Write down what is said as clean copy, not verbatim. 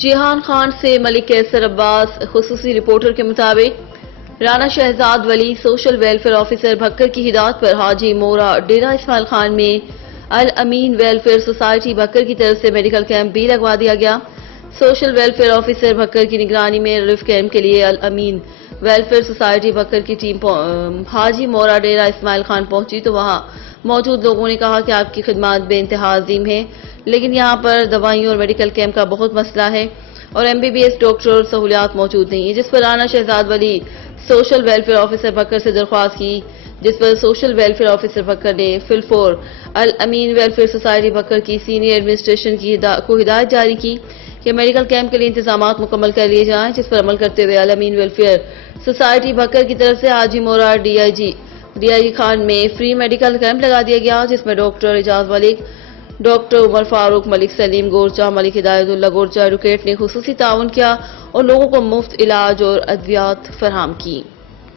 جیہان خان سے ملک کیسر عباس۔ خصوصی رپورٹر کے مطابق رانا شہزاد ولی سوشل ویلفیئر آفیسر بھکر کی ہدایت پر حاجی مورا ڈیرہ اسماعیل خان میں الامین ویلفیئر سوسائٹی بھکر کی طرف سے میڈیکل کیمپ بھی لگوا دیا گیا۔ سوشل ویلفیئر آفیسر بھکر کی نگرانی میں ریلیف کیمپ کے لیے الامین ویلفیئر سوسائٹی بھکر کی ٹیم حاجی مورا ڈیرہ اسماعیل خان پہنچی تو وہاں موجود لوگوں نے کہا کہ آپ کی خدمات بے انتہا عظیم ہیں، لیکن یہاں پر دوائیوں اور میڈیکل کیمپ کا بہت مسئلہ ہے اور MBBS ڈاکٹر اور سہولیات موجود نہیں ہیں، جس پر رانا شہزاد ولی سوشل ویلفیئر آفیسر بھکر سے درخواست کی، جس پر سوشل ویلفیئر آفیسر بھکر نے فلفور الامین ویلفیئر سوسائٹی بھکر کی سینئر ایڈمنسٹریشن کو ہدایت جاری کی کہ میڈیکل کیمپ کے لیے انتظامات مکمل کر لیے جائیں، جس پر عمل کرتے ہوئے الامین ویلفیئر سوسائٹی بھکر کی طرف سے حاجی مورا DIG خان میں فری میڈیکل کیمپ لگا دیا گیا، جس میں ڈاکٹر اعجاز ملک، ڈاکٹر عمر فاروق، ملک سلیم گورچا، ملک ہدایت اللہ گورچا ایڈوکیٹ نے خصوصی تعاون کیا اور لوگوں کو مفت علاج اور ادویات فراہم کی۔